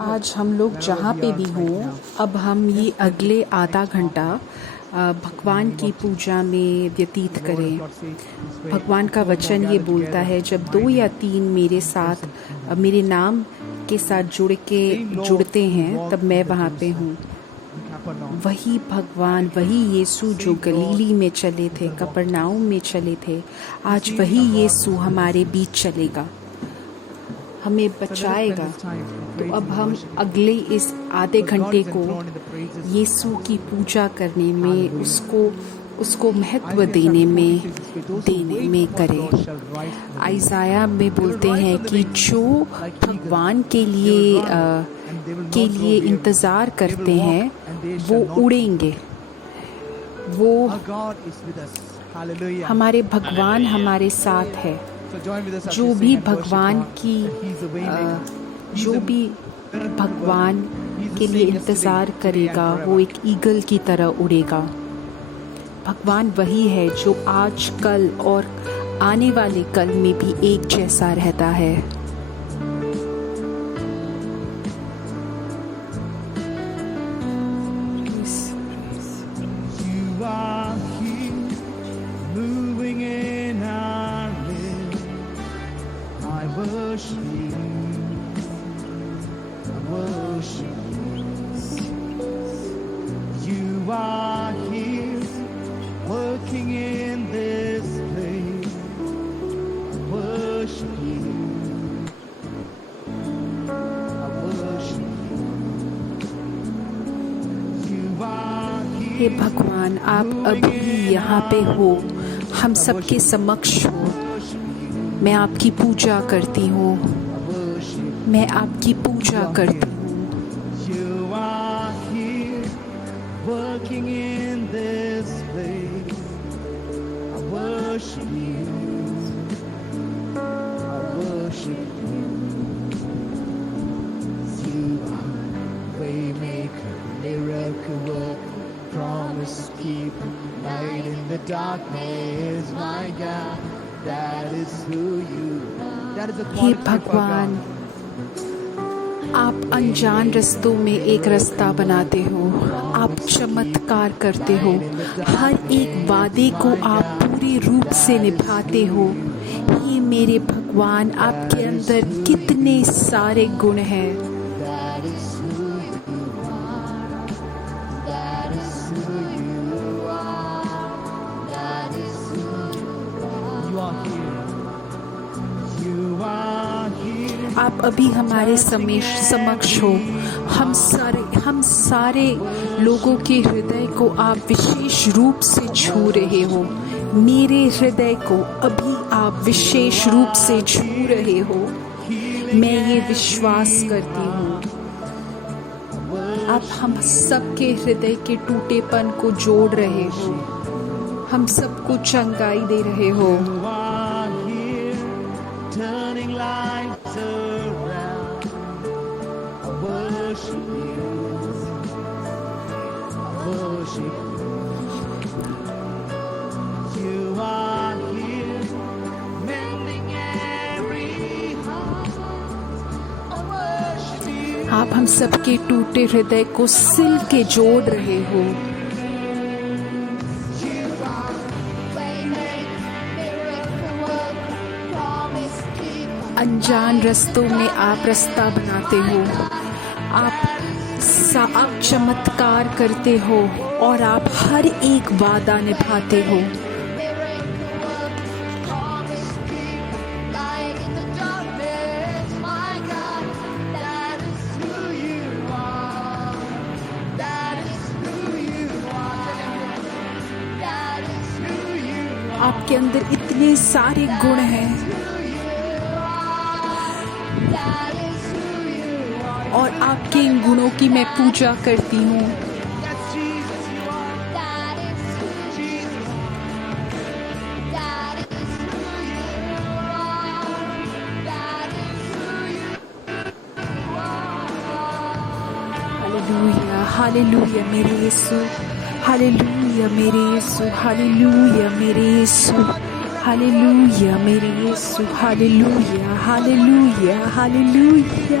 आज हम लोग जहाँ पे भी हों, अब हम ये अगले आधा घंटा भगवान की पूजा में व्यतीत करें। भगवान का वचन ये बोलता है, जब 2 या 3 मेरे साथ मेरे नाम के साथ जुड़ते हैं, तब मैं वहाँ पे हूँ। वही भगवान, वही यीशु जो गलीली में चले थे, कफरनहूम में चले थे, आज वही यीशु हमारे बीच चलेगा, हमें बचाएगा। तो अब हम अगले इस आधे घंटे को यीशु की पूजा करने में, उसको महत्व देने में करें। आइज़ाया में बोलते हैं कि जो भगवान के लिए इंतज़ार करते हैं वो उड़ेंगे। वो हमारे भगवान हमारे साथ है। जो भी भगवान के लिए इंतज़ार करेगा वो एक ईगल की तरह उड़ेगा। भगवान वही है जो आज, कल और आने वाले कल में भी एक जैसा रहता है। हे भगवान, आप अभी यहाँ पे हो, हम सबके समक्ष हो। मैं आपकी पूजा करती हूँ, मैं आपकी पूजा करती हूँ। Promise keep light in the darkness, my God, that is who you are. That is a हे भगवान, आप अनजान रास्तों में एक रास्ता बनाते हो, आप चमत्कार करते हो, हर एक वादे को आप पूरे रूप से निभाते हो। हे मेरे भगवान, आपके अंदर कितने सारे गुण हैं। आप अभी हमारे समक्ष हो। हम सारे लोगों के हृदय को आप विशेष रूप से छू रहे हो। मेरे हृदय को अभी आप विशेष रूप से छू रहे हो। मैं ये विश्वास करती हूँ। आप हम सबके हृदय के टूटेपन को जोड़ रहे हो, हम सबको चंगाई दे रहे हो। आप हम सबके टूटे हृदय को सिल के जोड़ रहे हो। अनजान रास्तों में आप रास्ता बनाते हो। आप चमत्कार करते हो और आप हर एक वादा निभाते हो। आपके अंदर इतने सारे गुण हैं और आपके इन गुणों की मैं पूजा करती हूँ। हालेलुया, हालेलुया मेरे यीशु, हालेलुया मेरे यीशु, हालेलुया मेरे यीशु, हालेलुया मेरे यीशु, हालेलुया, हालेलुया, हालेलुया।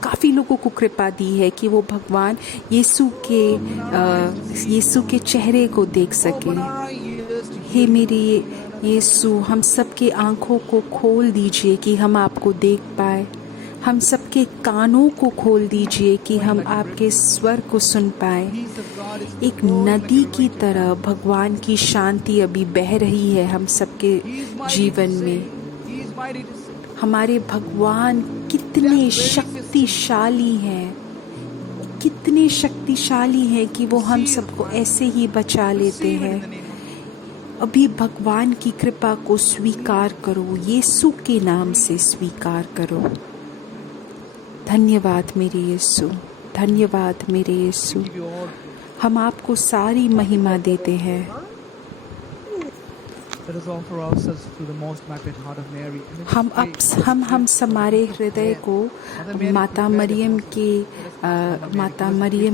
काफ़ी लोगों को कृपा दी है कि वो भगवान यीशु के चेहरे को देख सके। हे मेरे यीशु, हम सबके आँखों को खोल दीजिए कि हम आपको देख पाए। हम सबके कानों को खोल दीजिए कि हम आपके स्वर को सुन पाए। एक नदी की तरह भगवान की शांति अभी बह रही है हम सबके जीवन में। हमारे भगवान कितने शक्तिशाली हैं, कितने शक्तिशाली हैं कि वो हम सबको ऐसे ही बचा लेते हैं। अभी भगवान की कृपा को स्वीकार करो, यीशु के नाम से स्वीकार करो। धन्यवाद मेरे यीशु, धन्यवाद मेरे यीशु। हम आपको सारी महिमा देते हैं। हम हमारे हृदय को माता मरियम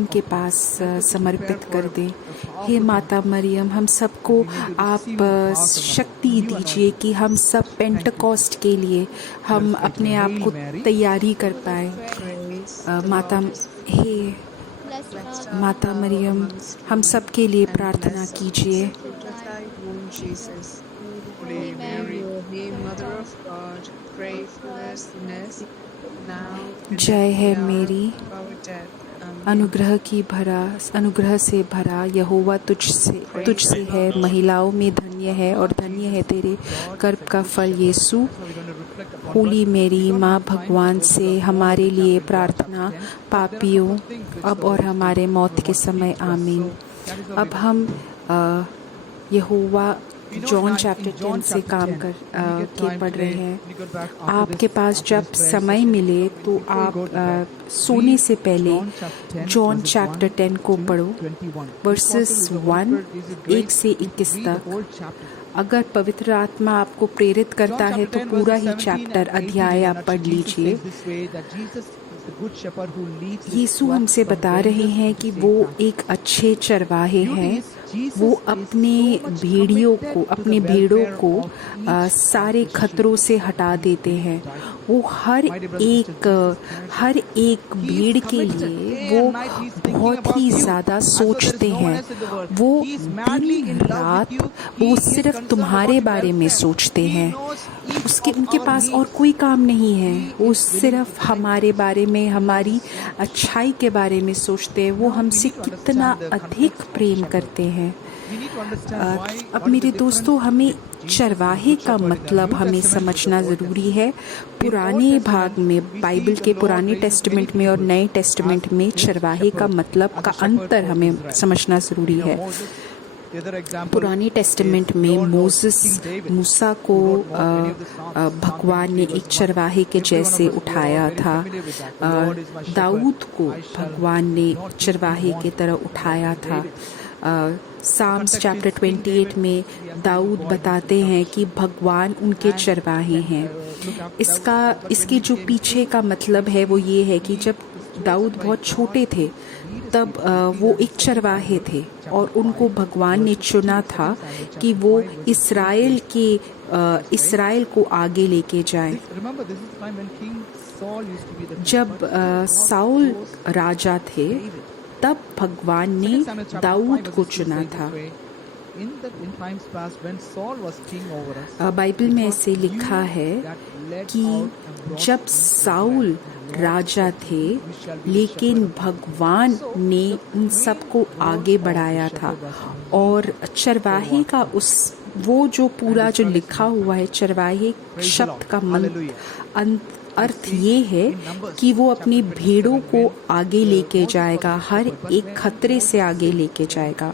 के पास समर्पित कर दें। हे माता मरियम, हम सबको आप शक्ति दीजिए कि हम सब पेंटकोस्ट के लिए हम अपने आप को तैयारी कर पाए। माता मरियम, हम सब के लिए प्रार्थना कीजिए। जय है मेरी अनुग्रह से भरा यहोवा तुझसे है, महिलाओं में धन्य है और धन्य है तेरे गर्भ का फल यीशु। होली मेरी माँ भगवान से हमारे लिए प्रार्थना पापियों, अब और हमारे मौत के समय आमीन। अब हम यहोवा जॉन चैप्टर 10 से काम के पढ़ रहे हैं। आपके पास जब समय मिले तो आप सोने से पहले जॉन चैप्टर 10 को पढ़ो, वर्सेस 1 से 21 तक। अगर पवित्र आत्मा आपको प्रेरित करता है तो पूरा ही चैप्टर अध्याय आप पढ़ लीजिए। यीशु हमसे बता रहे हैं कि वो एक अच्छे चरवाहे हैं। वो अपने भेड़ों को सारे खतरों से हटा देते हैं। वो हर एक भीड़ के लिए वो बहुत ही ज़्यादा सोचते हैं। वो दिन रात वो सिर्फ तुम्हारे बारे में सोचते हैं। उनके पास और कोई काम नहीं है। वो सिर्फ हमारे बारे में, हमारी अच्छाई के बारे में सोचते हैं। वो हमसे कितना अधिक प्रेम करते हैं। अब मेरे दोस्तों, हमें चरवाहे का मतलब हमें समझना ज़रूरी है। पुराने भाग में, बाइबल के पुराने टेस्टामेंट में और नए टेस्टामेंट में चरवाहे का मतलब का अंतर हमें समझना ज़रूरी है। पुराने टेस्टामेंट में मूसा को भगवान ने एक चरवाहे के जैसे उठाया था। दाऊद को भगवान ने चरवाहे की तरह उठाया था। साम्स चैप्टर 28 में दाऊद बताते हैं कि भगवान उनके चरवाहे हैं। इसके जो पीछे का मतलब है वो ये है कि जब दाऊद बहुत छोटे थे तब वो एक चरवाहे थे और उनको भगवान ने चुना था कि वो इस्राएल को आगे लेके जाए। जब साउल राजा थे तब भगवान ने दाऊद को चुना था। बाइबल में ऐसे लिखा है कि जब साउल राजा थे लेकिन भगवान ने उन सबको आगे बढ़ाया था। और चरवाहे का वो जो पूरा जो लिखा हुआ है चरवाहे शब्द का अर्थ ये है कि वो अपनी भेड़ों को आगे लेके जाएगा, हर एक खतरे से आगे लेके जाएगा।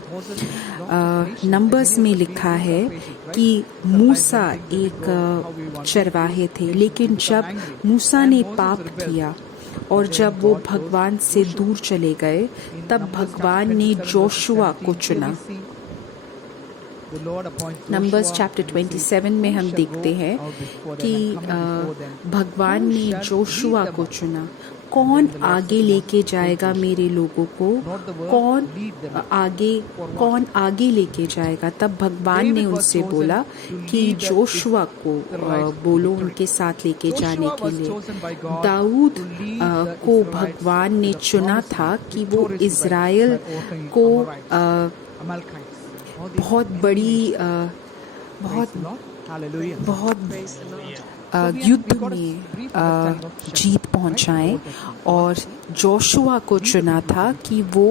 नंबर्स में लिखा है कि मूसा एक चरवाहे थे, लेकिन जब मूसा ने पाप किया और जब वो भगवान से दूर चले गए तब भगवान ने जोशुआ को चुना। नंबर्स चैप्टर 27 में हम देखते हैं कि भगवान ने जोशुआ को चुना। कौन आगे लेके जाएगा मेरे लोगों को, कौन आगे लेके जाएगा। तब भगवान ने उनसे बोला कि जोशुआ को बोलो उनके साथ लेके जाने के लिए। दाऊद को भगवान ने चुना था कि वो इज़राइल को बहुत बड़ी युद्ध में जीत पहुंचाएं, और जोशुआ को चुना था कि वो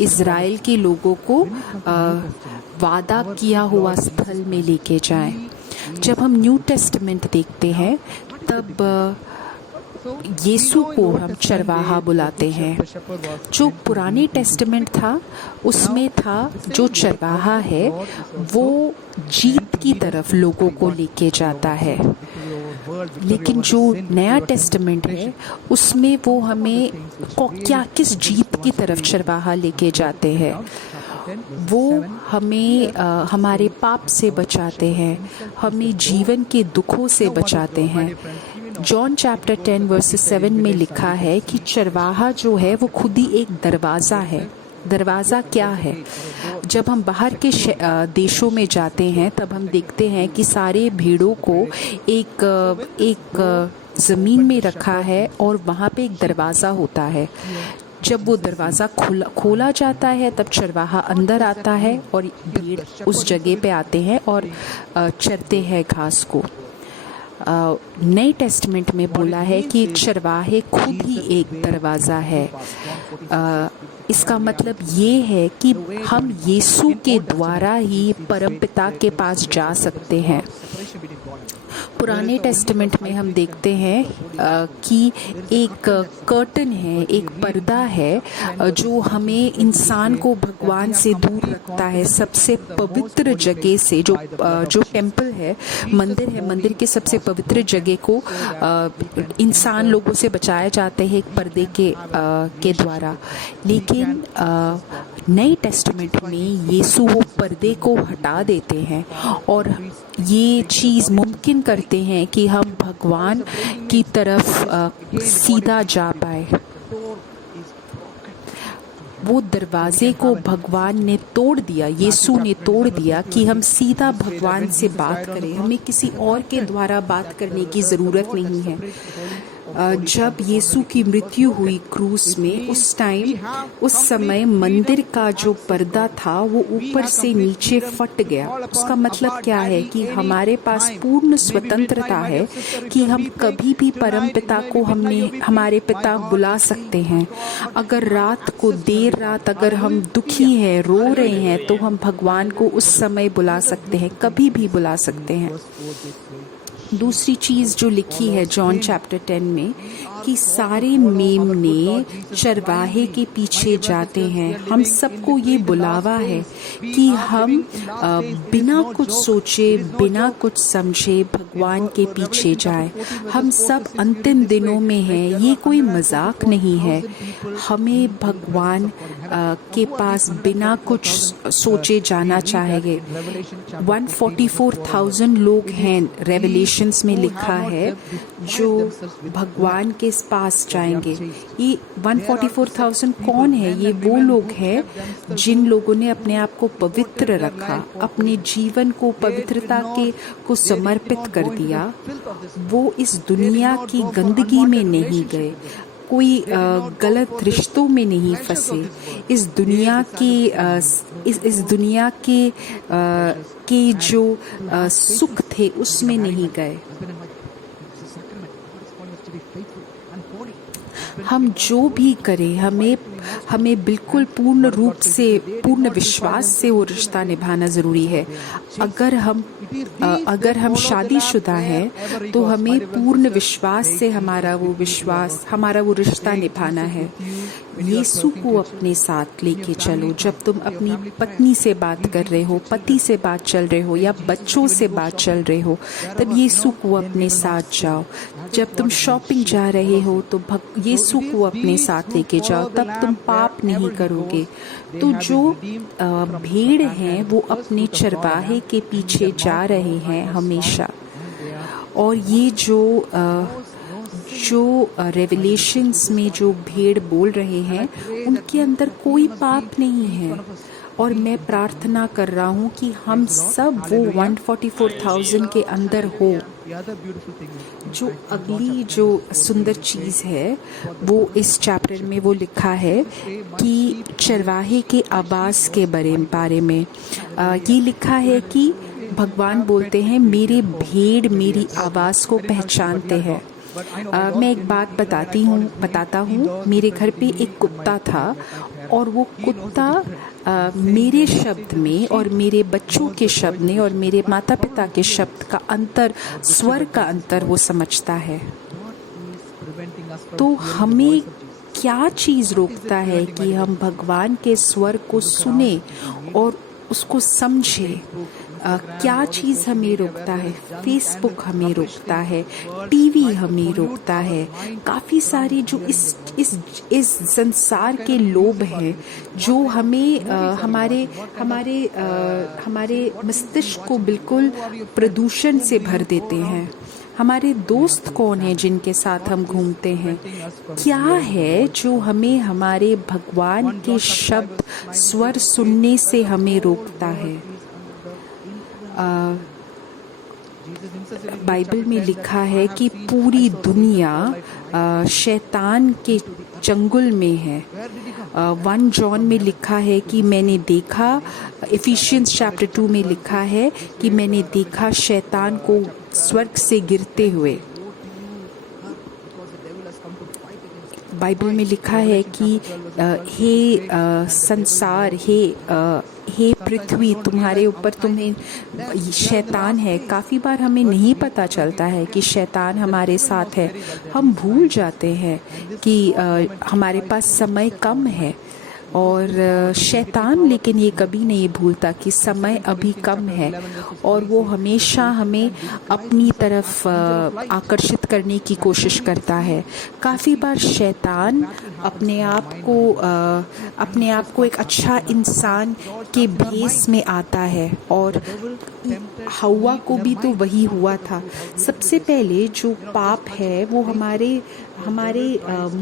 इज़राइल के लोगों को वादा किया हुआ स्थल में लेके जाएं। जब हम न्यू टेस्टामेंट देखते हैं तब यीशु को हम चरवाहा बुलाते हैं। जो पुराने टेस्टामेंट था उसमें था जो चरवाहा है वो जीत की तरफ लोगों को लेके जाता है, लेकिन जो नया टेस्टामेंट है उसमें वो हमें किस जीत की तरफ चरवाहा लेके जाते हैं। वो हमें हमारे पाप से बचाते हैं, हमें जीवन के दुखों से बचाते हैं। जॉन चैप्टर 10 वर्स 7 में लिखा है कि चरवाहा जो है वो खुद ही एक दरवाज़ा है। दरवाज़ा क्या है? जब हम बाहर के देशों में जाते हैं तब हम देखते हैं कि सारे भेड़ों को एक ज़मीन में रखा है और वहाँ पे एक दरवाज़ा होता है। जब वो दरवाज़ा खोला जाता है तब चरवाहा अंदर आता है और भेड़ उस जगह पे आते हैं और चरते हैं घास को। नए टेस्टामेंट में बोला है कि चरवाहे खुद ही एक दरवाज़ा है। इसका मतलब ये है कि हम यीशु के द्वारा ही परमपिता के पास जा सकते हैं। पुराने टेस्टामेंट में हम देखते हैं कि एक कर्टन है, एक पर्दा है जो हमें इंसान को भगवान से दूर रखता है, सबसे पवित्र जगह से। जो टेंपल है, मंदिर के सबसे पवित्र जगह को इंसान लोगों से बचाया जाते हैं एक पर्दे के द्वारा। लेकिन नए टेस्टामेंट में यीशु वो पर्दे को हटा देते हैं और ये चीज़ मुमकिन करते हैं कि हम भगवान की तरफ सीधा जा पाए। वो दरवाजे को भगवान ने तोड़ दिया, यीशु ने तोड़ दिया कि हम सीधा भगवान से बात करें। हमें किसी और के द्वारा बात करने की ज़रूरत नहीं है। जब यीशु की मृत्यु हुई क्रूस में, उस समय मंदिर का जो पर्दा था वो ऊपर से नीचे फट गया। उसका मतलब क्या है कि हमारे पास पूर्ण स्वतंत्रता है कि हम कभी भी परम पिता को हमारे पिता बुला सकते हैं। अगर देर रात अगर हम दुखी हैं, रो रहे हैं, तो हम भगवान को उस समय बुला सकते हैं, कभी भी बुला सकते हैं। दूसरी चीज़ जो लिखी है जॉन चैप्टर 10 में कि सारे मेमने चरवाहे के पीछे जाते हैं। हम सबको ये बुलावा है कि हम बिना कुछ सोचे, बिना कुछ समझे भगवान के पीछे जाएं। हम सब अंतिम दिनों में हैं, ये कोई मजाक नहीं है। हमें भगवान के पास बिना कुछ सोचे जाना चाहिए। 144,000 लोग हैं, रेवलेशंस में लिखा है, जो भगवान के पास जाएंगे। ये 144,000 कौन है? ये वो लोग हैं जिन लोगों ने अपने आप को पवित्र रखा, अपने जीवन को पवित्रता को समर्पित कर दिया। वो इस दुनिया की गंदगी में नहीं गए, कोई गलत रिश्तों में नहीं फंसे, इस दुनिया के जो सुख थे उसमें नहीं गए। हम जो भी करें, हमें बिल्कुल पूर्ण रूप से, पूर्ण विश्वास से वो रिश्ता निभाना ज़रूरी है। अगर हम शादीशुदा हैं तो हमें पूर्ण विश्वास से हमारा वो रिश्ता निभाना है। यीशु को अपने साथ लेके चलो। जब तुम अपनी पत्नी से बात कर रहे हो, पति से बात चल रहे हो या बच्चों से बात चल रहे हो, तब यीशु को अपने साथ जाओ। जब तुम शॉपिंग जा रहे हो तो यीशु को अपने साथ लेके जाओ, तब तुम पाप नहीं करोगे। तो जो भेड़ हैं वो अपने चरवाहे के पीछे जा रहे हैं हमेशा। और ये जो रेवलेशंस में जो भेड़ बोल रहे हैं उनके अंदर कोई पाप नहीं है। और मैं प्रार्थना कर रहा हूँ कि हम सब वो 144,000 के अंदर हो। जो अगली जो सुंदर चीज़ है वो इस चैप्टर में वो लिखा है कि चरवाहे के आवाज़ के बारे में ये लिखा है कि भगवान बोलते हैं मेरे भेड़ मेरी आवाज़ को पहचानते हैं। मैं एक बात बताता हूँ। मेरे घर पे एक कुत्ता था और वो कुत्ता मेरे शब्द में और मेरे बच्चों के शब्द में और मेरे माता पिता के शब्द का अंतर, स्वर का अंतर वो समझता है। तो हमें क्या चीज़ रोकता है कि हम भगवान के स्वर को सुने और उसको समझे? क्या चीज़ हमें रोकता है? फेसबुक हमें रोकता है, टीवी हमें रोकता है, काफ़ी सारे जो इस संसार के लोभ हैं जो हमें हमारे मस्तिष्क को बिल्कुल प्रदूषण से भर देते हैं। हमारे दोस्त कौन हैं जिनके साथ हम घूमते हैं? क्या है जो हमें हमारे भगवान के शब्द स्वर सुनने से हमें रोकता है? बाइबल में लिखा है कि पूरी दुनिया शैतान के चंगुल में है। 1 जॉन में लिखा है कि मैंने देखा, इफिशियंस चैप्टर 2 में लिखा है कि मैंने देखा शैतान को स्वर्ग से गिरते हुए। बाइबल में लिखा है कि हे संसार, हे पृथ्वी, तुम्हारे ऊपर तुम्हें शैतान है। काफ़ी बार हमें नहीं पता चलता है कि शैतान हमारे साथ है। हम भूल जाते हैं कि हमारे पास समय कम है और शैतान लेकिन ये कभी नहीं भूलता कि समय अभी कम है और वो हमेशा हमें अपनी तरफ आकर्षित करने की कोशिश करता है। काफ़ी बार शैतान अपने आप को एक अच्छा इंसान के भेस में आता है और हव्वा को भी तो वही हुआ था। सबसे पहले जो पाप है वो हमारे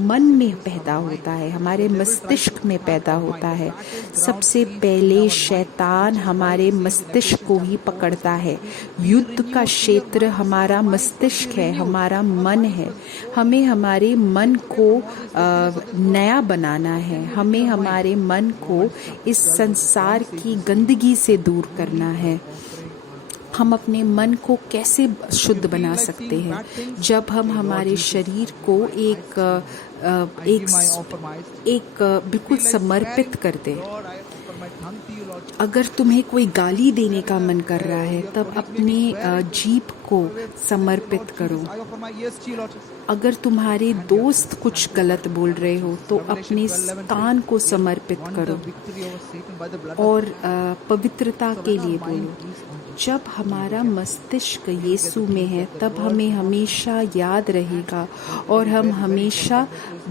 मन में पैदा होता है, हमारे मस्तिष्क में पैदा होता है। सबसे पहले शैतान हमारे मस्तिष्क को ही पकड़ता है। युद्ध का क्षेत्र हमारा मस्तिष्क है, हमारा मन है। हमें हमारे मन को नया बनाना है। हमें हमारे मन को इस संसार की गंदगी से दूर करना है। हम अपने मन को कैसे शुद्ध बना सकते हैं? जब हम हमारे शरीर को एक बिल्कुल समर्पित कर दें। अगर तुम्हें कोई गाली देने का मन कर रहा है तब अपने जीभ को समर्पित करो। अगर तुम्हारे दोस्त कुछ गलत बोल रहे हो तो अपने कान को समर्पित करो और पवित्रता के लिए बोलो। जब हमारा मस्तिष्क यीशु में है तब हमें हमेशा याद रहेगा और हम हमेशा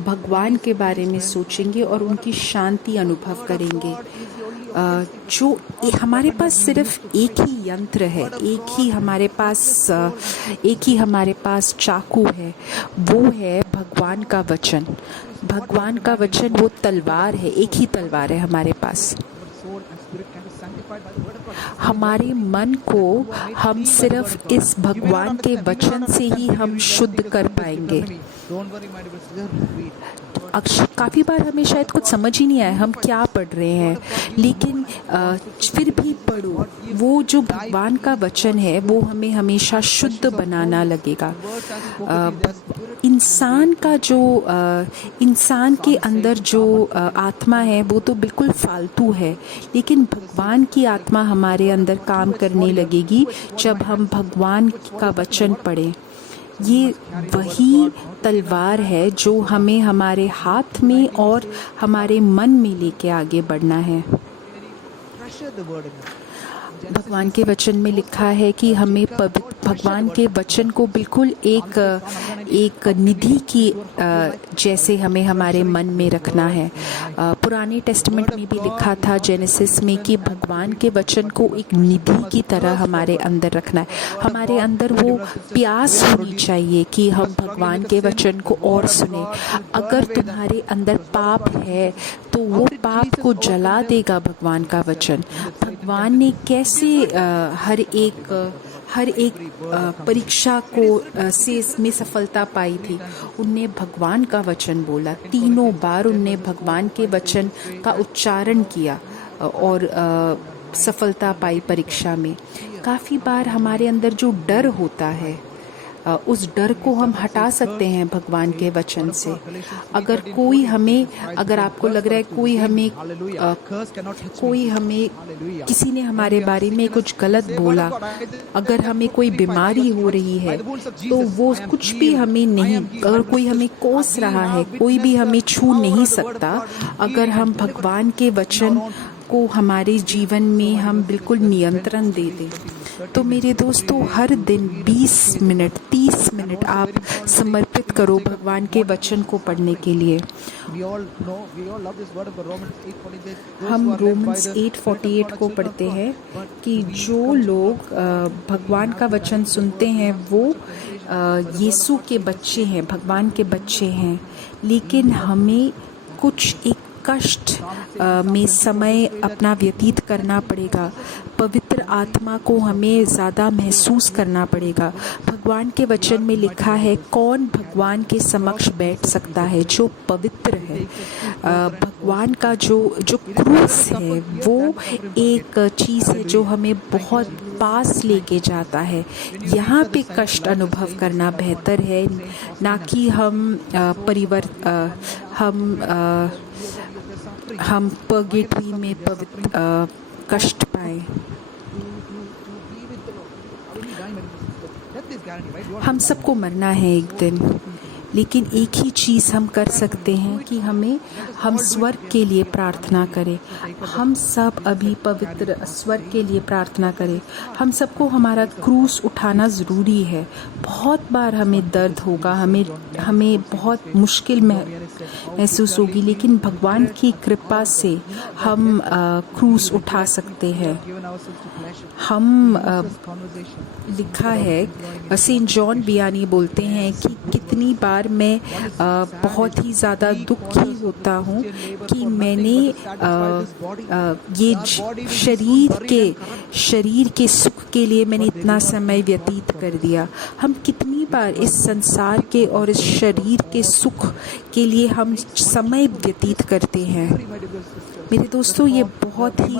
भगवान के बारे में सोचेंगे और उनकी शांति अनुभव करेंगे। जो हमारे पास सिर्फ एक ही यंत्र है, एक ही हमारे पास चाकू है, वो है भगवान का वचन। भगवान का वचन वो तलवार है, एक ही तलवार है हमारे पास। हमारे मन को हम सिर्फ इस भगवान के वचन से ही हम शुद्ध कर पाएंगे। काफ़ी बार हमें शायद कुछ समझ ही नहीं आया हम क्या पढ़ रहे हैं, लेकिन फिर भी पढ़ो। वो जो भगवान का वचन है वो हमें हमेशा शुद्ध बनाना लगेगा। इंसान के अंदर जो आत्मा है वो तो बिल्कुल फालतू है, लेकिन भगवान की आत्मा हमारे अंदर काम करने लगेगी जब हम भगवान का वचन पढ़ें। ये वही तलवार है जो हमें हमारे हाथ में और हमारे मन में लेके आगे बढ़ना है। भगवान के वचन में लिखा है कि हमें भगवान के वचन को बिल्कुल एक निधि की जैसे हमें हमारे मन में रखना है। पुराने टेस्टामेंट में भी लिखा था जेनेसिस में कि भगवान के वचन को एक निधि की तरह हमारे अंदर रखना है। हमारे अंदर वो प्यास होनी चाहिए कि हम भगवान के वचन को और सुने। अगर तुम्हारे अंदर पाप है तो वो पाप को जला देगा भगवान का वचन। भगवान ने कैसे हर एक परीक्षा को से इसमें सफलता पाई थी। उनने भगवान का वचन बोला, 3 बार उनने भगवान के वचन का उच्चारण किया और सफलता पाई परीक्षा में। काफ़ी बार हमारे अंदर जो डर होता है उस डर को हम हटा सकते हैं भगवान के वचन से। अगर आपको लग रहा है कोई हमें किसी ने हमारे बारे में कुछ गलत बोला, अगर हमें कोई बीमारी हो रही है तो वो कुछ भी हमें नहीं, अगर कोई हमें कोस रहा है, कोई भी हमें छू नहीं सकता अगर हम भगवान के वचन को हमारे जीवन में हम बिल्कुल नियंत्रण दे दें। तो मेरे दोस्तों, हर दिन 20 मिनट 30 मिनट आप समर्पित करो भगवान के वचन को पढ़ने के लिए। हम रोमन्स 8:48 को पढ़ते हैं कि जो लोग भगवान का वचन सुनते हैं वो यीशु के बच्चे हैं, भगवान के बच्चे हैं। लेकिन हमें कुछ एक कष्ट में समय अपना व्यतीत करना पड़ेगा। पवित्र आत्मा को हमें ज़्यादा महसूस करना पड़ेगा। भगवान के वचन में लिखा है, कौन भगवान के समक्ष बैठ सकता है जो पवित्र है। भगवान का जो क्रूस है वो एक चीज़ है जो हमें बहुत पास लेके जाता है। यहाँ पे कष्ट अनुभव करना बेहतर है, ना कि हम पर्गेटरी में कष्ट पाए। हम सबको मरना है एक दिन, लेकिन एक ही चीज़ हम कर सकते हैं कि हम स्वर्ग के लिए प्रार्थना करें। हम सब अभी पवित्र स्वर्ग के लिए प्रार्थना करें। हम सबको हमारा क्रूस उठाना ज़रूरी है। बहुत बार हमें दर्द होगा, हमें बहुत मुश्किल महसूस होगी, लेकिन भगवान की कृपा से हम क्रूस उठा सकते हैं। लिखा है, सेंट जॉन बियानी बोलते हैं कि कितनी बार मैं बहुत ही ज़्यादा दुखी होता हूँ कि मैंने ये शरीर के सुख के लिए मैंने इतना समय व्यतीत कर दिया। हम कितनी बार इस संसार के और इस शरीर के सुख के लिए हम समय व्यतीत करते हैं। मेरे दोस्तों, ये बहुत ही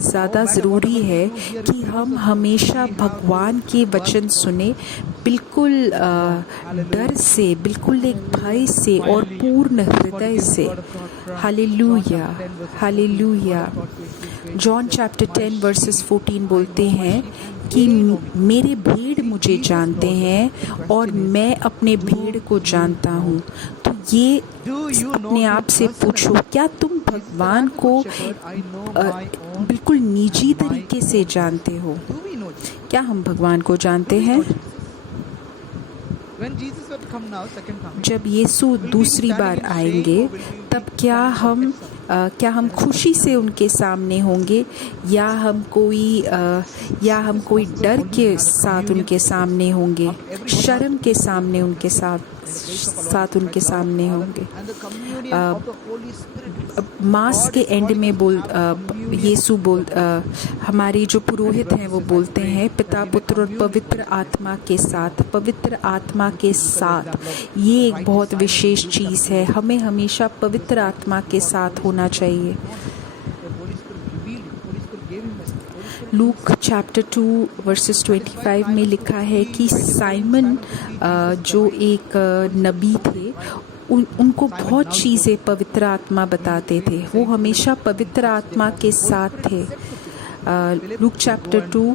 ज़्यादा ज़रूरी है कि हम हमेशा भगवान के वचन सुने, बिल्कुल डर से, बिल्कुल एक भय से और पूर्ण हृदय से। Hallelujah, hallelujah. John chapter 10 versus 14 बोलते हैं कि मेरे भेड़ मुझे जानते हैं और मैं अपने भेड़ को जानता हूँ। तो ये अपने आप से पूछो, क्या तुम भगवान को बिल्कुल निजी तरीके से जानते हो? क्या हम भगवान को जानते हैं? जब यीशु दूसरी बार आएंगे तब क्या हम खुशी से उनके सामने होंगे या हम कोई डर के साथ उनके सामने होंगे, शर्म के सामने उनके साथ उनके सामने होंगे? मास के एंड में यीशु हमारे जो पुरोहित हैं वो बोलते हैं, पिता पुत्र और पवित्र आत्मा के साथ, पवित्र आत्मा के साथ। ये एक बहुत विशेष चीज़ है, हमें हमेशा पवित्र आत्मा के साथ होना चाहिए। लूक चैप्टर 2 वर्सेस 25 में लिखा है कि साइमन जो एक नबी थे, उनको बहुत चीज़ें पवित्र आत्मा बताते थे। वो हमेशा पवित्र आत्मा के साथ थे। Luke chapter 2